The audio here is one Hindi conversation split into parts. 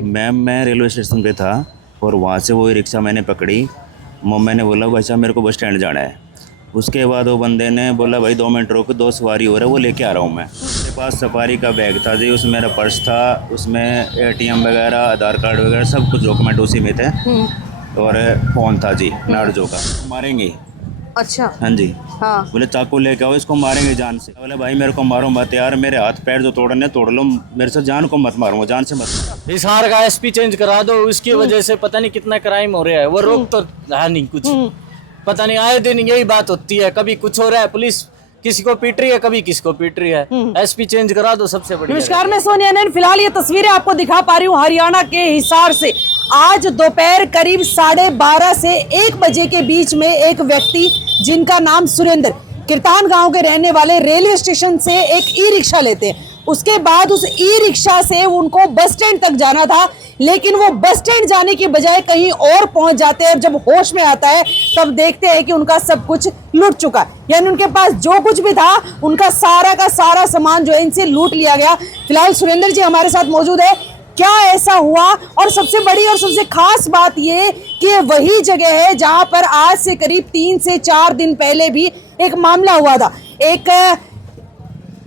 बताइए। मैं रेलवे स्टेशन पे था और वहाँ से वो रिक्शा मैंने पकड़ी। मैंने बोला भाई साहब मेरे को बस स्टैंड जाना है। उसके बाद वो बंदे ने बोला भाई 2 मिनट रुको, 2 सवारी हो रहा है, वो लेके आ रहा हूँ मैं। मेरे पास सफारी का बैग था जी, उसमें मेरा पर्स था, उसमें ATM वगैरह, आधार कार्ड वगैरह सब कुछ डॉक्यूमेंट उसी में थे और फ़ोन था जी नार्जो का। मारेंगे। अच्छा। हाँ जी। हाँ। बोले चाकू लेके आओ, इसको मारेंगे जान से। बोले भाई मेरे को मारो मत यार, मेरे हाथ पैर जो तोड़ने तोड़ लो, मेरे से जान को मत मारूंगा, जान से मत। हिसार का एसपी चेंज करा दो, उसकी वजह से पता नहीं कितना क्राइम हो रहा है। वो रोक तो रहा नहीं कुछ, पता नहीं आए दिन यही बात होती है। कभी कुछ हो रहा है, पुलिस किसी को पीट रही है, कभी किसको पीट रही है। एसपी चेंज करा दो, सबसे बड़ी। नमस्कार, मैं सोनिया नैन। फिलहाल ये तस्वीरें आपको दिखा पा रही हूँ हरियाणा के हिसार से। आज दोपहर करीब 12:30 से 1 बजे के बीच में एक व्यक्ति जिनका नाम सुरेंद्र, किरतान गांव के रहने वाले, रेलवे स्टेशन से एक ई रिक्शा लेते हैं। उसके बाद उस ई रिक्शा से उनको बस स्टैंड तक जाना था, लेकिन वो बस स्टैंड जाने की बजाय कहीं और पहुंच जाते हैं। जब होश में आता है तब देखते हैं कि उनका सब कुछ लूट चुका है, यानी उनके पास जो कुछ भी था उनका सारा का सारा सामान जो है इनसे लूट लिया गया। फिलहाल सुरेंद्र जी हमारे साथ मौजूद है। क्या ऐसा हुआ, और सबसे बड़ी और सबसे खास बात ये कि ये वही जगह है जहां पर आज से करीब 3 से 4 दिन पहले भी एक मामला हुआ था। एक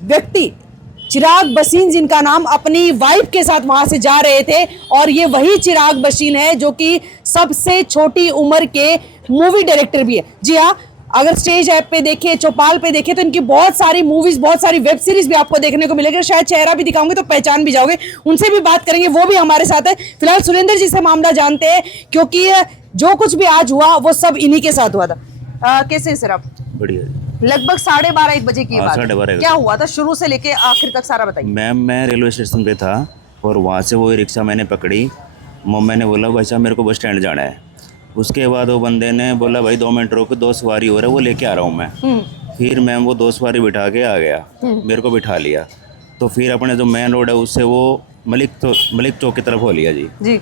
व्यक्ति चिराग बशीन जिनका नाम, अपनी वाइफ के साथ वहां से जा रहे थे, और ये वही चिराग बशीन है जो कि सबसे छोटी उम्र के मूवी डायरेक्टर भी है। जी हाँ, अगर स्टेज ऐप पे देखें, चौपाल पे देखें तो इनकी बहुत सारी मूवीज, बहुत सारी वेब सीरीज भी आपको देखने को मिलेगी। शायद चेहरा भी दिखाऊंगे तो पहचान भी जाओगे। उनसे भी बात करेंगे, वो भी हमारे साथ है। फिलहाल सुरेंद्र जी से मामला जानते हैं, क्योंकि जो कुछ भी आज हुआ वो सब इन्हीं के साथ हुआ था। कैसे हैं सर आप? बढ़िया। लगभग 12:30-1 बजे की बात है। 12:30 क्या हुआ था शुरू से लेके आखिर तक, सारा बताइए। मैं रेलवे स्टेशन पे था और वहाँ से वो रिक्शा मैंने पकड़ी। मैंने बोला भाई साहब मेरे को बस स्टैंड जाना है। उसके बाद वो बंदे ने बोला भाई 2 मिनट रुको, 2 सवारी हो रहा है, वो लेके आ रहा हूँ मैं। फिर मैं वो 2 सवारी बिठा के आ गया, मेरे को बिठा लिया। तो फिर अपने जो मेन रोड है उससे वो मलिक चौक की तरफ हो लिया जी।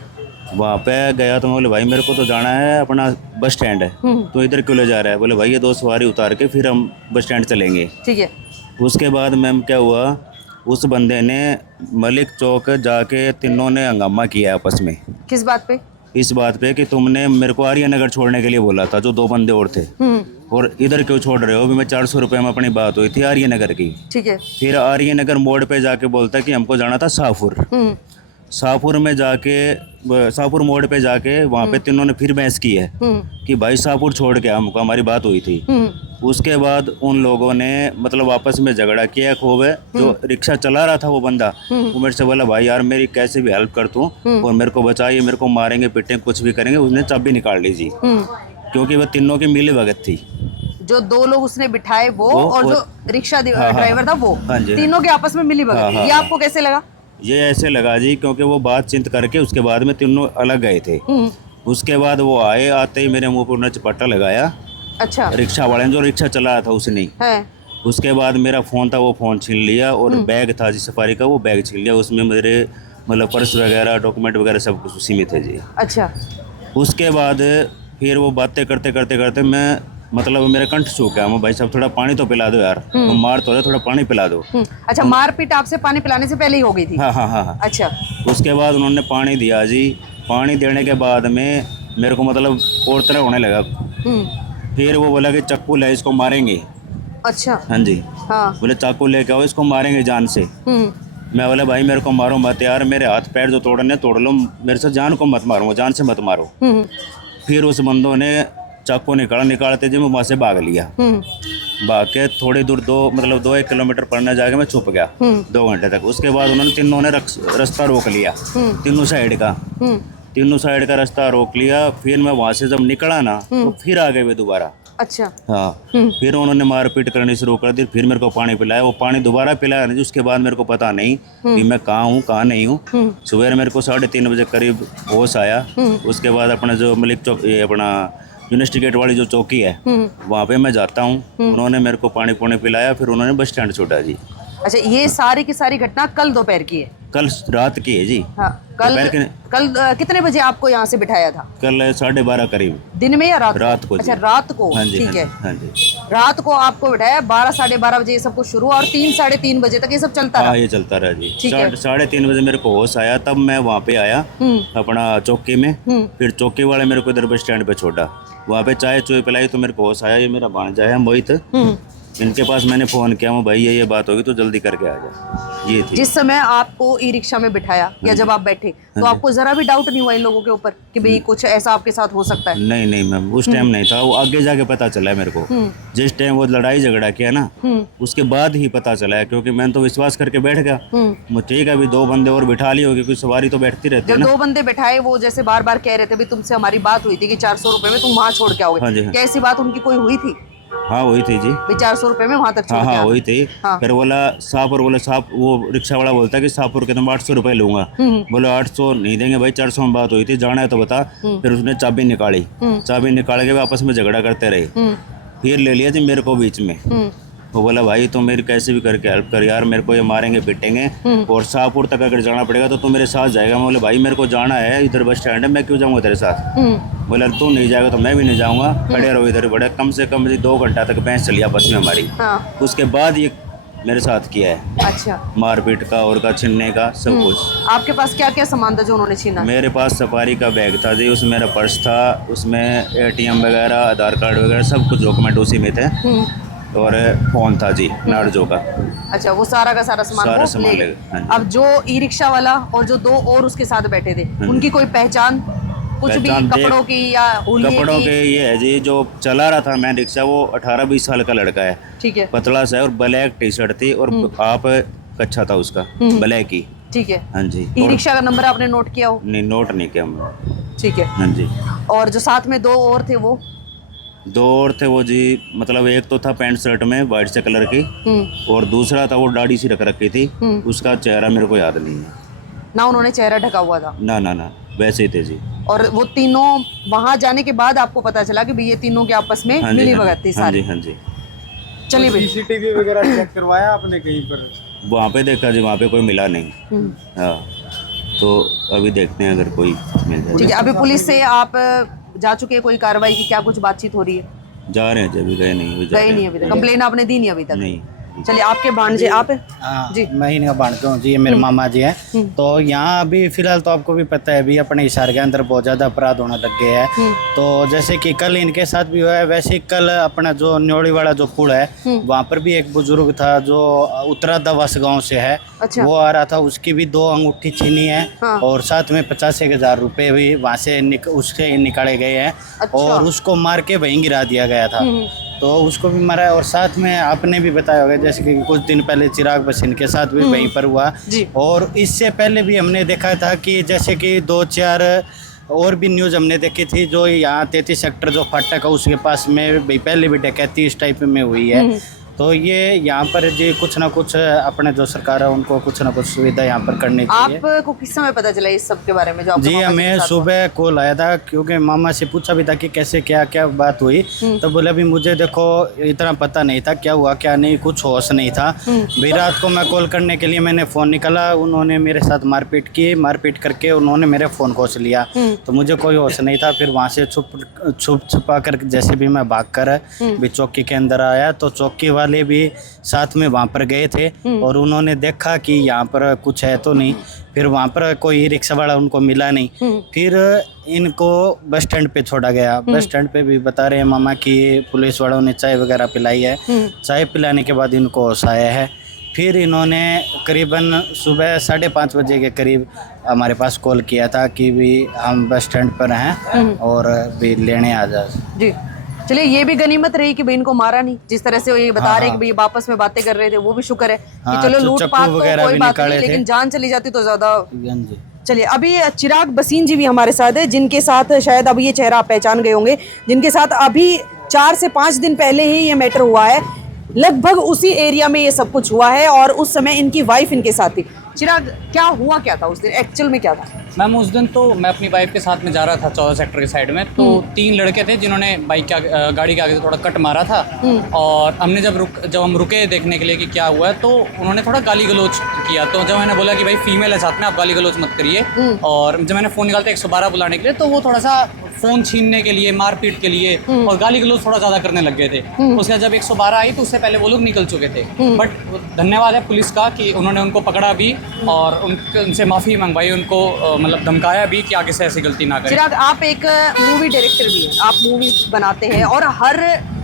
वहाँ पे गया तो मैं बोले भाई मेरे को तो जाना है, अपना बस स्टैंड है, तो इधर क्यों ले जा रहा है? बोले भाई ये 2 सवारी उतार के फिर हम बस स्टैंड चलेंगे। ठीक है। उसके बाद मैम क्या हुआ, उस बंदे ने मलिक चौक जाके तीनों ने हंगामा किया आपस में। किस बात पे? इस बात पे कि तुमने मेरे को आर्यनगर छोड़ने के लिए बोला था, जो 2 बंदे और थे, और इधर क्यों छोड़ रहे हो? अभी मैं 400 रुपये में अपनी बात हुई थी आर्यनगर की। ठीक है। फिर आर्यनगर मोड़ पे जाके बोलता कि हमको जाना था शाहपुर। शाहपुर में जाके, शाहपुर मोड़ पे जाके वहाँ पे तीनों ने फिर बहस की है कि भाई शाहपुर छोड़ के हमको, हमारी बात हुई थी। उसके बाद उन लोगों ने मतलब आपस में झगड़ा किया खूब है। जो रिक्शा चला रहा था वो बंदा, वो मेरे से बोला भाई यार मेरी कैसे भी हेल्प कर तू और मेरे को बचाइए, मेरे को मारेंगे पीटेंगे कुछ भी करेंगे। उसने चाबी निकाल ली जी, क्योंकि वह तीनों की मिली भगत थी। जो 2 लोग उसने बिठाए वो और जो रिक्शा ड्राइवर था वो, हाँ जी, तीनों के आपस में मिली भगत। ये आपको कैसे लगा? ये ऐसे लगा जी क्योंकि वो बातचीत करके उसके बाद में तीनों अलग गए थे। उसके बाद वो आए, आते ही मेरे मुंह पर उन्होंने चपट्टा लगाया। अच्छा। रिक्शा वाले ने, जो रिक्शा चला रहा था उसने। है। उसके बाद मेरा फ़ोन था, वो फ़ोन छीन लिया, और बैग था जी सफारी का, वो बैग छीन लिया। उसमें मेरे मतलब पर्स वगैरह, डॉक्यूमेंट वगैरह सब कुछ उसी में थे जी। अच्छा। उसके बाद फिर वो बातें करते करते करते मैं मतलब मेरा कंठ सूख गया। मैं भाई साहब थोड़ा पानी तो पिला दो यार, तो मार तो रहे, थोड़ा पानी पिला दो। अच्छा, मारपीट आपसे पानी पिलाने से पहले ही हो गई थी? हाँ। अच्छा। उसके बाद उन्होंने पानी दिया जी। पानी देने के बाद में मेरे को मतलब और तरह होने लगा। फिर वो बोला कि चाकू ले, इसको मारेंगे। अच्छा। हाँ जी। हाँ। बोले चाकू लेके आओ, इसको मारेंगे जान से। मैं बोला भाई मेरे को मारो मत यार, मेरे हाथ पैर जो तोड़ने तोड़ लो, मेरे से जान को मत मारो, जान से मत मारो। फिर उस बंदों ने चाकू निकालते जी मैं वहाँ से भाग लिया। भाग के थोड़ी दूर 2-1 किलोमीटर पड़ने जाके मैं छुप गया 2 घंटे तक। उसके बाद उन्होंने तीनों ने रास्ता रोक लिया, तीनों साइड का रास्ता रोक लिया। फिर मैं वहाँ से जब निकला ना तो फिर आ गए वे दोबारा। अच्छा। हाँ। फिर उन्होंने मारपीट करनी शुरू कर दी। फिर मेरे को पानी पिलाया, वो पानी दोबारा पिलाया नहीं। उसके बाद मेरे को पता नहीं कि मैं कहाँ हूँ कहाँ नहीं हूँ। सुबह मेरे को 3:30 बजे करीब होश आया। उसके बाद अपना जो मलिक चौक, अपना यूनिवर्सिटी गेट वाली जो चौकी है, वहाँ पे मैं जाता हूँ। उन्होंने मेरे को पानी पिलाया, फिर उन्होंने बस स्टैंड छोड़ा जी। अच्छा, ये सारी की सारी घटना कल दोपहर की है? कल रात की है जी। हाँ, कल दोपहर के कल कितने बजे आपको यहाँ से बिठाया था? कल 12:30 करीब। दिन में या रात रात को अच्छा जी। रात को, हाँ जी, ठीक हाँ है। जी, हाँ जी। रात को आपको बिठाया 12 12:30 बजे ये सब कुछ शुरू हुआ और 3 साढ़े 3 बजे तक ये सब चलता रहा। हाँ, ये चलता रहा जी। ठीक है। 3:30 बजे मेरे को होश आया, तब मैं वहाँ पे आया अपना चौकी में। फिर चौकी वाले मेरे को इधर बस स्टैंड पे छोड़ा, वहाँ पे चाय चुय पिलाई तो मेरे को होश आया। ये मेरा भांजा है मोहित, इनके पास मैंने फ़ोन किया हूँ, भाई ये बात होगी तो जल्दी करके आ जा। ये थी। जिस समय आपको ई रिक्शा में बिठाया या जब आप बैठे तो आपको जरा भी डाउट नहीं हुआ इन लोगों के ऊपर कि भाई कुछ ऐसा आपके साथ हो सकता है? नहीं नहीं मैम, उस टाइम नहीं था, वो आगे जाके पता चला है मेरे को। जिस टाइम वो लड़ाई झगड़ा किया ना, उसके बाद ही पता चला है, क्योंकि मैंने तो विश्वास करके बैठ गया। मैं ठीक है, अभी 2 बंदे और बिठा ली होगी, कोई सवारी तो बैठती रहती है जब ना। 2 बंदे बैठाए वो जैसे बार बार कह रहे थे भी तुमसे हमारी बात हुई थी कि 400 रुपए में तुम वहाँ छोड़ के आओगे, हाँ जी, हाँ। क्या ऐसी बात उनकी कोई हुई थी? हाँ वही थी जी। भाई 400 रुपए में वहाँ तक छोड़ हाँ के हाँ आना। वही थी। हाँ। फिर बोला शाहपुर, बोले साहब, वो रिक्शा वाला बोलता है कि शाहपुर के तुम 800 रुपये लूंगा। बोले 800 नहीं देंगे भाई, 400 में बात हुई थी, जाना है तो बता। फिर उसने चाबी निकाली, चाबी निकाल के आपस में झगड़ा करते रहे। फिर ले लिया जी मेरे को बीच में। वो बोला भाई तुम मेरी कैसे भी करके हेल्प कर यार, मेरे को ये मारेंगे पीटेंगे और शाहपुर तक अगर जाना पड़ेगा तो तू मेरे साथ जाएगा। मैं बोले भाई मेरे को जाना है, इधर बस स्टैंड है, मैं क्यों जाऊँगा तेरे साथ। बोला तू नहीं जाएगा तो मैं भी नहीं जाऊँगा, खड़े रहो इधर। बड़े कम से कम 2 घंटा तक बहस चली आपस में हमारी। हाँ। उसके बाद ये मेरे साथ किया है, अच्छा, मारपीट का और का छीनने का सब कुछ। आपके पास क्या क्या सामान था जो उन्होंने छीना? मेरे पास सफारी का बैग था जी, उसमें मेरा पर्स था, उसमें ATM वगैरह, आधार कार्ड वगैरह सब कुछ डॉक्यूमेंट उसी में थे। और फोन था जी नार्जो का। अच्छा, वो सारा का सारा सामान सारा वो सामान ले ले गए। गए, हाँ जी। अब जो ई रिक्शा वाला और जो 2 और उसके साथ बैठे थे उनकी कोई पहचान कुछ भी पहचान देख- कपड़ों की या हुलिये कपड़ों की? के ये है जी, जो चला रहा था मैं रिक्शा, वो 18-20 साल का लड़का है, ठीक है, पतला सा है और ब्लैक टी-शर्ट थी और आप कच्छा था उसका ब्लैक ही। ठीक है। हाँ जी। ई और रिक्शा का नंबर आपने नोट किया हो? नहीं, नोट नहीं किया मैं। ठीक है। हाँ जी। और जो साथ में 2 और थे वो? 2 और थे वो जी, मतलब एक तो था पैंट शर्ट में वाइट से कलर की, और दूसरा था वो दाढ़ी सी रख रखी थी, उसका चेहरा मेरे को याद नहीं है। ना उन्होंने चेहरा ढका हुआ था? ना ना ना, वैसे ही थे जी। और वो तीनों वहां जाने के बाद आपको पता चला कि भाई ये तीनों के आपस में हाँ जी, मिली हाँ भगत थी जी, हाँ जी, सारी? हाँ जी। चलिए भाई। CCTV वगैरह चेक करवाया आपने कहीं पर? वहाँ पे देखा जी, वहाँ पे कोई मिला नहीं। हाँ, तो अभी देखते हैं अगर कोई मिल जाए। ठीक है, अभी पुलिस से आप जा चुके हैं, कोई कार्रवाई की क्या कुछ बातचीत हो रही है? जा रहे हैं जी, अभी गए नहीं, अभी जा गए रहे नहीं हैं। अभी तक? कंप्लेन आपने दी नहीं अभी तक? नहीं। चलिए, आपके भांजे आप हैं? हाँ जी। मैं ही भाणजा हूँ जी, ये मेरे मामा जी हैं। तो यहाँ अभी फिलहाल तो आपको भी पता है, अभी अपने हिसार के अंदर बहुत ज़्यादा अपराध होने लग गए हैं। तो जैसे कि कल इनके साथ भी हुआ है, वैसे ही कल अपना जो न्योड़ी वाला जो पुल है वहाँ पर भी एक बुजुर्ग था जो उत्तरादावास गाँव से है। अच्छा। वो आ रहा था, उसकी भी 2 अंगूठी छीनी है। हाँ। और साथ में 85,000 रुपये भी वहाँ से उसके निकाले गए हैं। अच्छा। और उसको मार के वहीं गिरा दिया गया था, तो उसको भी मारा है। और साथ में आपने भी बताया होगा, जैसे कि कुछ दिन पहले चिराग बसिन के साथ भी वहीं पर हुआ। जी। और इससे पहले भी हमने देखा था कि जैसे कि 2-4 और भी न्यूज़ हमने देखी थी, जो यहाँ 33 सेक्टर जो फाटक है उसके पास में भी पहले भी डकैती इस टाइप में हुई है। तो ये यहाँ पर जी कुछ ना कुछ अपने जो सरकार है उनको कुछ ना कुछ सुविधा यहाँ पर करनी चाहिए। आपको किस समय पता चला इस सब के बारे में जो आपके जी मामा के हमें साथ हुआ? सुबह कॉल आया था, क्योंकि मामा से पूछा भी था कि कैसे क्या क्या बात हुई। तो बोले अभी मुझे देखो इतना पता नहीं था क्या हुआ क्या नहीं, कुछ होश नहीं था। भी रात को मैं कॉल करने के लिए मैंने फ़ोन निकाला, उन्होंने मेरे साथ मारपीट की, मारपीट करके उन्होंने मेरे फ़ोन खोस लिया। तो मुझे कोई होश नहीं था। फिर वहाँ से छुपा कर जैसे भी मैं भाग कर भी चौकी के अंदर आया, तो चौकी वाले भी साथ में वहाँ पर गए थे और उन्होंने देखा कि यहाँ पर कुछ है तो नहीं। फिर वहाँ पर कोई रिक्शा वाला उनको मिला नहीं। फिर इनको बस स्टैंड पे छोड़ा गया। बस स्टैंड पे भी बता रहे हैं मामा कि पुलिस वालों ने चाय वगैरह पिलाई है। चाय पिलाने के बाद इनको होश आया है। फिर इन्होंने करीबन सुबह 5:30 बजे के करीब हमारे पास कॉल किया था कि भी हम बस स्टैंड पर हैं और भी लेने आ जाए। जी। चलिए, ये भी गनीमत रही कि भाई इनको मारा नहीं। जिस तरह से ये बता रहे हैं कि भाई आपस में बातें कर रहे थे, वो भी शुक्र है कि हाँ, चलो चक्कू लूटपाट तो वगैरह कोई भी बात नहीं, निकाले थे। लेकिन जान चली जाती तो ज्यादा। जी। चलिए, अभी चिराग बसीन जी भी हमारे साथ है, जिनके साथ शायद अभी ये चेहरा आप पहचान गए होंगे, जिनके साथ अभी 4 से 5 दिन पहले ही ये मैटर हुआ है। लगभग उसी एरिया में ये सब कुछ हुआ है और उस समय इनकी वाइफ इनके साथ थी। चिराग, क्या हुआ क्या था उस दिन, एक्चुअल में क्या था? मैम उस दिन तो मैं अपनी वाइफ के साथ में जा रहा था 14 सेक्टर के साइड में, तो 3 लड़के थे जिन्होंने गाड़ी के आगे से थोड़ा कट मारा था। और हमने जब हम रुके देखने के लिए कि क्या हुआ है, तो उन्होंने थोड़ा गाली गलौज किया। तो जब मैंने बोला कि भाई फीमेल है साथ में, आप गाली गलौज मत करिए, और जब मैंने फ़ोन निकालता 112 बुलाने के लिए, तो वो थोड़ा सा फ़ोन छीनने के लिए, मारपीट के लिए और गाली गलौज थोड़ा ज़्यादा करने लग गए थे। उसके बाद जब 112 आई तो उससे पहले वो लोग निकल चुके थे। बट धन्यवाद है पुलिस का कि उन्होंने उनको पकड़ा भी और उनसे माफ़ी मंगवाई, उनको मतलब धमकाया भी कि आगे से ऐसी गलती ना करें। चिराग, आप एक मूवी डायरेक्टर भी हैं, आप मूवीज बनाते हैं और हर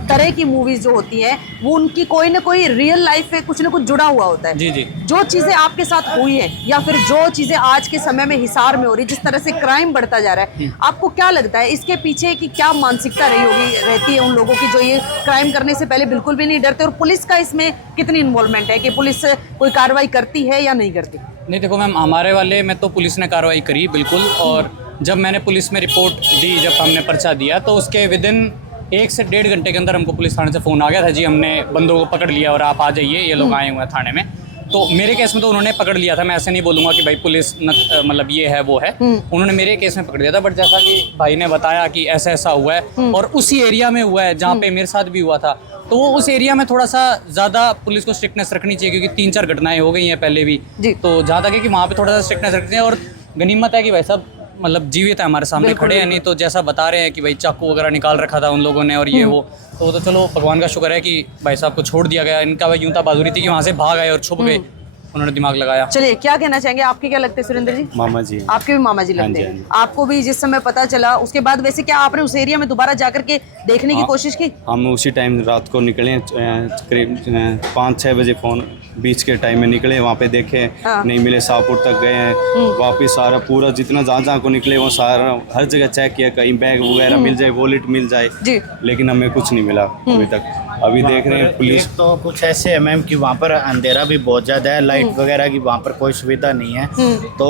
तरह की मूवीज जो होती हैं वो उनकी कोई ना कोई रियल लाइफ में कुछ ना कुछ जुड़ा हुआ होता है। जी जी। जो चीजें आपके साथ हुई हैं या फिर जो चीजें आज के समय में हिसार में हो रही, जिस तरह से क्राइम बढ़ता जा रहा है, आपको क्या लगता है इसके पीछे की क्या मानसिकता रहती है उन लोगों की जो ये क्राइम करने से पहले बिल्कुल भी नहीं डरते, और पुलिस का इसमें कितनी इन्वॉल्वमेंट है कि पुलिस कोई कार्रवाई करती है या नहीं करती? नहीं देखो मैम, हमारे वाले में तो पुलिस ने कार्रवाई करी बिल्कुल। और जब मैंने पुलिस में रिपोर्ट दी, जब हमने पर्चा दिया, तो उसके विदिन 1 से 1.5 घंटे के अंदर हमको पुलिस थाने से फ़ोन आ गया था, जी हमने बंदों को पकड़ लिया और आप आ जाइए, ये लोग आए हुए हैं थाने में। तो मेरे केस में तो उन्होंने पकड़ लिया था, मैं ऐसे नहीं बोलूँगा कि भाई पुलिस मतलब ये है वो है, उन्होंने मेरे केस में पकड़ लिया था। बट जैसा कि भाई ने बताया कि ऐसा ऐसा हुआ है और उसी एरिया में हुआ है जहाँ पे मेरे साथ भी हुआ था, तो वो उस एरिया में थोड़ा सा ज़्यादा पुलिस को स्ट्रिक्टनेस रखनी चाहिए, क्योंकि 3-4 घटनाएं हो गई हैं पहले भी। तो जहाँ तक है कि वहाँ पे थोड़ा सा स्ट्रिक्टनेस रखते हैं। और गनीमत है कि भाई साहब मतलब जीवित है, हमारे सामने खड़े हैं, नहीं तो जैसा बता रहे हैं कि भाई चाकू वगैरह निकाल रखा था उन लोगों ने और ये वो, तो चलो भगवान का शुक्र है कि भाई साहब को छोड़ दिया गया। इनका भाई यूं था बहादुरी थी कि वहाँ से भाग आए और छुप गए, उन्होंने दिमाग लगाया। चलिए, क्या कहना चाहेंगे, आपके क्या लगते हैं सुरेंद्र जी? मामा जी। आपके भी मामा जी लगते हैं। आपको भी जिस समय पता चला उसके बाद वैसे क्या आपने उस एरिया में दोबारा जाकर के देखने की कोशिश की? हम उसी टाइम रात को निकले, करीब 5-6 बजे फ़ोन बीच के टाइम में निकले, वहाँ पे देखे नहीं मिले, शाहपुर तक गए हैं, वापस सारा पूरा जितना जहाँ को निकले वो सारा हर जगह चेक किया, कहीं बैग वगैरह मिल जाए, वॉलेट मिल जाए, लेकिन हमें कुछ नहीं मिला अभी तक। अभी देख रहे हैं पुलिस। तो कुछ ऐसे है मैम कि वहाँ पर अंधेरा भी बहुत ज़्यादा है, लाइट वगैरह की वहाँ पर कोई सुविधा नहीं है। तो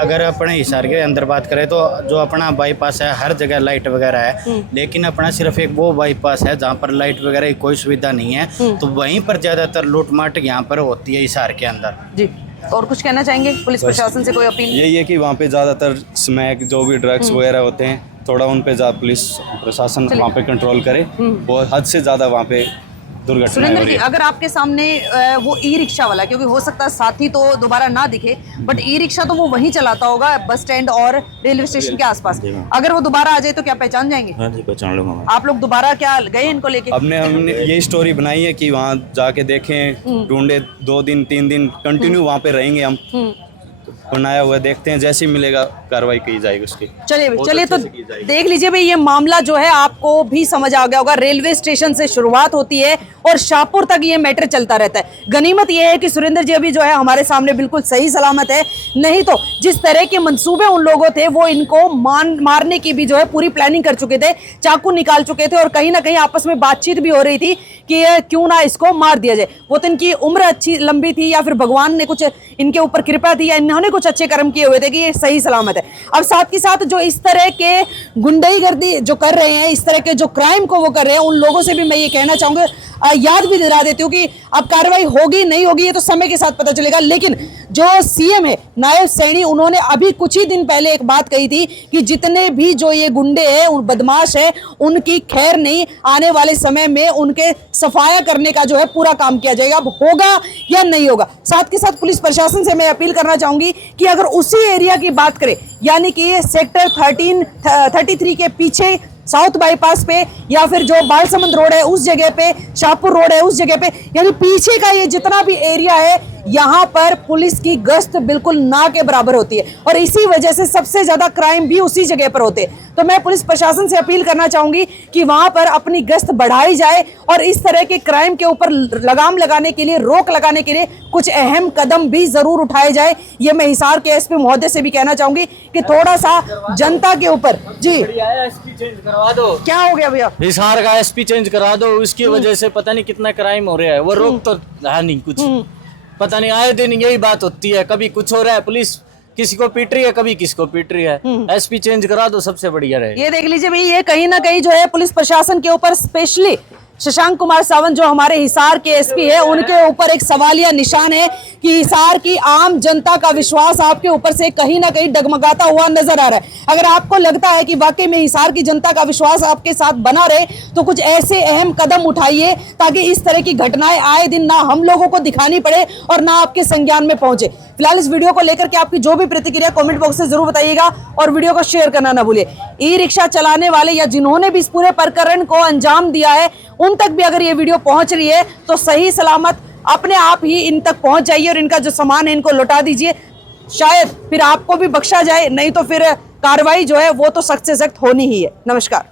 अगर अपने हिसार के अंदर बात करें तो जो अपना बाईपास है हर जगह लाइट वगैरह है, लेकिन अपना सिर्फ एक वो बाईपास है जहाँ पर लाइट वगैरह की कोई सुविधा नहीं है, तो वहीं पर ज़्यादातर लूटमाट यहाँ पर होती है हिसार के अंदर। जी, और कुछ कहना चाहेंगे पुलिस प्रशासन से, कोई अपील? यही है कि वहाँ पे ज़्यादातर स्मैक जो भी ड्रग्स वगैरह होते हैं, थोड़ा उन पे पुलिस प्रशासन वहाँ पे कंट्रोल करे। बहुत हद से ज़्यादा वहाँ पे दुर्घटना। सुरेंद्र जी, अगर आपके सामने वो ई रिक्शा वाला, क्योंकि हो सकता है साथी तो दोबारा ना दिखे, बट ई रिक्शा तो वो वहीं चलाता होगा बस स्टैंड और रेलवे स्टेशन के आसपास, अगर वो दोबारा आ जाए तो क्या पहचान जाएंगे? हाँ जी, पहचान लूँगा। आप लोग दोबारा क्या गए इनको लेके? हमने यही स्टोरी बनाई है कि वहाँ जाके देखें, ढूंढे, 2 दिन 3 दिन कंटिन्यू वहाँ पे रहेंगे हम, बनाया हुआ देखते हैं, जैसे ही मिलेगा कार्रवाई की जाएगी उसकी। चलिए तो देख लीजिए भाई, ये मामला जो है आपको भी समझ आ गया होगा, रेलवे स्टेशन से शुरुआत होती है और शाहपुर तक ये मैटर चलता रहता है। गनीमत ये है कि सुरेंद्र जी अभी जो है हमारे सामने बिल्कुल सही सलामत है, नहीं तो जिस तरह के मंसूबे उन लोगों थे वो इनको मारने की भी जो है पूरी प्लानिंग कर चुके थे, चाकू निकाल चुके थे और कहीं ना कहीं आपस में बातचीत भी हो रही थी कि क्यों ना इसको मार दिया जाए। वो तो इनकी उम्र अच्छी लंबी थी या फिर भगवान ने कुछ इनके ऊपर कृपा थी या इन्होंने कुछ अच्छे कर्म किए हुए थे कि ये सही सलामत है। अब साथ के साथ जो इस तरह के गुंडागर्दी जो कर रहे हैं, इस तरह के जो क्राइम को वो कर रहे हैं, उन लोगों से भी मैं ये कहना चाहूंगा, याद भी दिला देती हूँ कि अब कार्रवाई होगी नहीं होगी ये तो समय के साथ पता चलेगा, लेकिन जो सीएम है नायब सैनी, उन्होंने अभी कुछ ही दिन पहले एक बात कही थी कि जितने भी जो ये गुंडे हैं, बदमाश है, उनकी खैर नहीं, आने वाले समय में उनके सफाया करने का जो है पूरा काम किया जाएगा। अब होगा या नहीं होगा। साथ के साथ पुलिस प्रशासन से मैं अपील करना चाहूंगी कि अगर उसी एरिया की बात करें, यानी कि सेक्टर 33 के पीछे साउथ बाईपास पे या फिर जो बालसमंद रोड है उस जगह पे, शाहपुर रोड है उस जगह पे, यानी पीछे का ये जितना भी एरिया है, यहाँ पर पुलिस की गश्त बिल्कुल ना के बराबर होती है और इसी वजह से सबसे ज्यादा क्राइम भी उसी जगह पर होते हैं। तो मैं पुलिस प्रशासन से अपील करना चाहूंगी कि वहां पर अपनी गश्त बढ़ाई जाए और इस तरह के क्राइम के ऊपर लगाम लगाने के लिए, रोक लगाने के लिए कुछ अहम कदम भी जरूर उठाए जाए। ये मैं हिसार के एसपी महोदय से भी कहना चाहूंगी कि थोड़ा सा जनता के ऊपर। जी, एसपी चेंज करवा दो। क्या हो गया भैया? हिसार का एसपी चेंज करा दो, उसकी वजह से पता नहीं कितना क्राइम हो रहा है। वो रोक तो है नहीं कुछ, पता नहीं आए दिन यही बात होती है, कभी कुछ हो रहा है, पुलिस किसी को पीट रही है, कभी किसको पीट रही है। एसपी चेंज करा दो, सबसे बढ़िया रहे। ये देख लीजिए भाई, ये कहीं ना कहीं जो है पुलिस प्रशासन के ऊपर स्पेशली शशांक कुमार सावंत जो हमारे हिसार के एसपी है, उनके ऊपर एक सवालिया निशान है कि हिसार की आम जनता का विश्वास आपके ऊपर से कहीं ना कहीं डगमगाता हुआ नजर आ रहा है। अगर आपको लगता है कि वाकई में हिसार की जनता का विश्वास आपके साथ बना रहे तो कुछ ऐसे अहम कदम उठाइए ताकि इस तरह की घटनाएं आए दिन ना हम लोगों को दिखानी पड़े और ना आपके संज्ञान में पहुंचे। फिलहाल इस वीडियो को लेकर के आपकी जो भी प्रतिक्रिया कमेंट बॉक्स में जरूर बताइएगा और वीडियो को शेयर करना ना भूलिए। ई रिक्शा चलाने वाले या जिन्होंने भी इस पूरे प्रकरण को अंजाम दिया है उन तक भी अगर ये वीडियो पहुंच रही है तो सही सलामत अपने आप ही इन तक पहुंच जाइए और इनका जो सामान है इनको लौटा दीजिए। शायद फिर आपको भी बख्शा जाए, नहीं तो फिर कार्रवाई जो है वो तो सख्त से सख्त होनी ही है। नमस्कार।